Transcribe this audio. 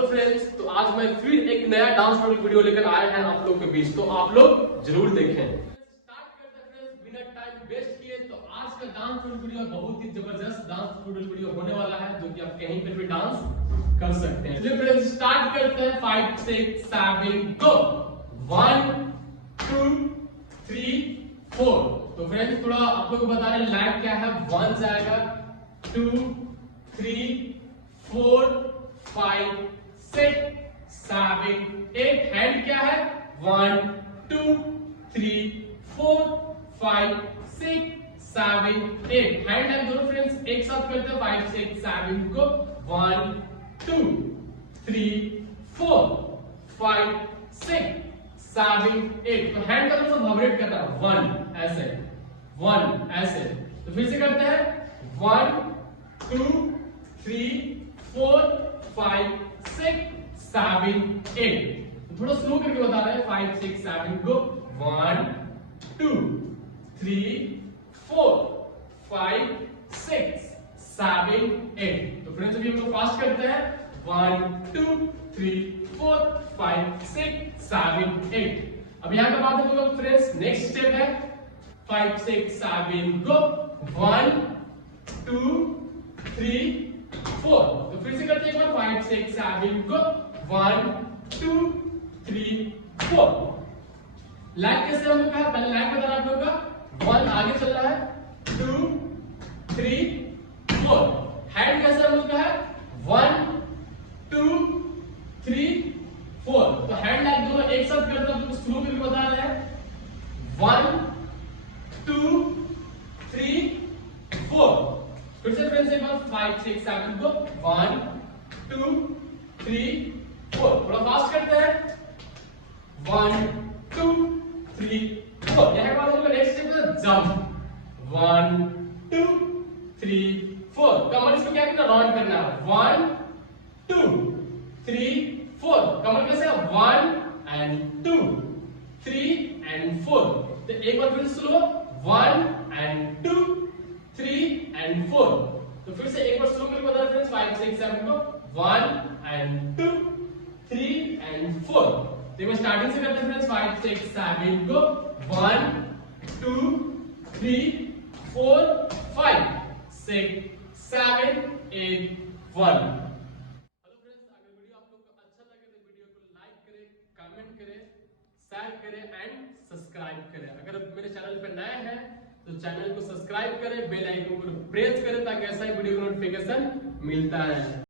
Hello friends, तो आज मैं फिर एक नया डांस ट्यूटोरियल वीडियो लेकर आया है आप लोग के बीच, तो आप लोग जरूर देखें। स्टार्ट करते हैं फ्रेंड्स बिना टाइम वेस्ट किए। तो आज का डांस ट्यूटोरियल वीडियो बहुत ही जबरदस्त डांस ट्यूटोरियल वीडियो होने वाला है, जो कि आप कहीं पर भी डांस कर सकते हैं। चलिए फ्रेंड्स स्टार्ट करते हैं। 5 6 7 गो। 1 2 3 4। तो फ्रेंड्स थोड़ा आप लोग को बता रहे हैं लाइव क्या है। 1 जाएगा, 2 3 4 5 6 7 8। हैंड क्या है? 1 2 3 4 5 6 7 8। हैंड है दोनों फ्रेंड्स एक साथ करते हैं। 5 6 7 को 1 2 3 4 5 6 7 8। तो हैंड का दोस्तों वाइब्रेट करना है। 1 ऐसे, 1 ऐसे। तो फिर से करते हैं। 1 2 3 4 5 6 7 8। थोड़ा स्लो करके बता रहे हैं। 5 6 7 को 1 2 3 4 5 6 7 8। तो फ्रेंड्स अभी हम लोग फास्ट करते हैं। 1 2 3 4 5 6 7 8। अब यहाँ का बात हम लोग फ्रेंड्स नेक्स्ट स्टेप है 5 6 7 गो। 1 2 3 4। तो फिर से करते हैं एक बार। 5 6 7 गो। 1 2 3 4। लाइक कैसे हम लोग का पहले लाइक बताना आप लोग का। 1 आगे चल रहा है, 2 3 4। हैंड कैसे हम लोग का है? 1 2 3 4। तो हैंड लाइक दोनों एक साथ करते हैं। स्लो करके बता रहे हैं। 1 2 3 4। फिर से फ्रेंड्स एक बार। 5 6 7 को 1 2 3 4। थोड़ा फास्ट करते हैं। 1 2 3 4। यह बात हम लोग नेक्स्ट स्टेप है जंप। 1 2 3 4। कमर इसको क्या करना? राउंड करना है। 1 2 3 4। कमर कैसे? 1 and 2 3 and 4। तो एक बार फिर स्लो। 1 and 2 3 and 4। तो फिर से एक बार स्लो करके बता रहे फ्रेंड्स। 5 6 7 को 1 and 2 3 and 4। तो एक बार स्टार्टिंग से करते हैं फ्रेंड्स। 5 6 7 को 1 2 3 4 5 6 7 8 1। हेलो फ्रेंड्स, अगर वीडियो आप लोग को अच्छा लगे तो वीडियो को लाइक करें, कमेंट करें, शेयर करें एंड सब्सक्राइब करें। अगर मेरे चैनल पर नए हैं तो चैनल को सब्सक्राइब करें, बेल आइकन को प्रेस करें ताकि ऐसा ही वीडियो का नोटिफिकेशन मिलता है।